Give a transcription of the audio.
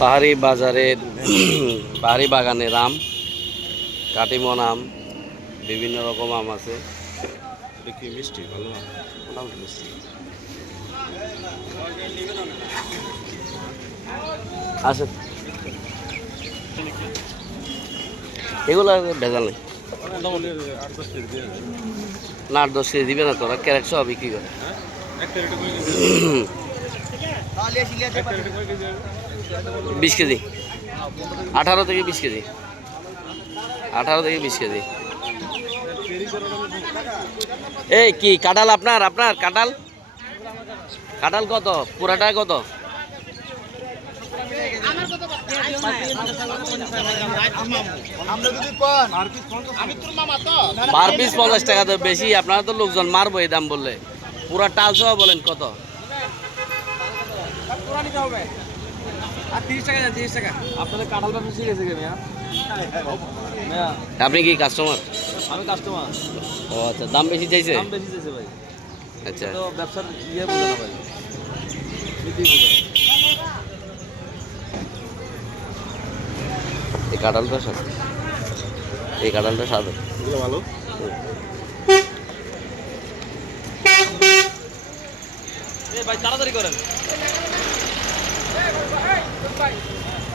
পাহাড়ি বাজারের পাহাড়ি বাগানের আম, কাটিমন আম, বিভিন্ন রকম আম আছে। কি মিষ্টি ভালো না? মোটামুটি মিষ্টি আছে। এগুলো ভেজাল নেই মোটামুটি 8-10 কেজি দিয়ে দেবে। না, 10 কেজি দিবে না, তোরা ক্যারেট সহ বিক্রি করে। হ্যাঁ একটা রেটে কয় কেজি? একটা রেটে কয় কেজি হবে? 20 কেজি, 18 থেকে 20 কেজি, 18 থেকে 20 কেজি। কেরি করে এই কি কাঁঠাল আপনার? আপনার কাঁঠাল, কাঁঠাল কত? পুরাটা কত? পার পিস 50 টাকা, তো বেশি। আপনারা তো লোকজন মারবো এই দাম বললে। পুরা টাল সহ বলেন কত? আপনাদের কাঁঠাল ব্যবসা শিখেছে কে মিয়া? আপনি কি কাস্টমার? আমি কাস্টমার। ও আচ্ছা, দাম বেশি চাইছে? দাম বেশি চাইছে ভাই। আচ্ছা, তো ব্যবসার ইয়ে বোঝে না ভাই, নীতি বোঝে না। এই কাঁঠালটা স্বাদ, এই কাঁঠালটা স্বাদ। এগুলো ভালো। ভাই তাড়াতাড়ি করেন।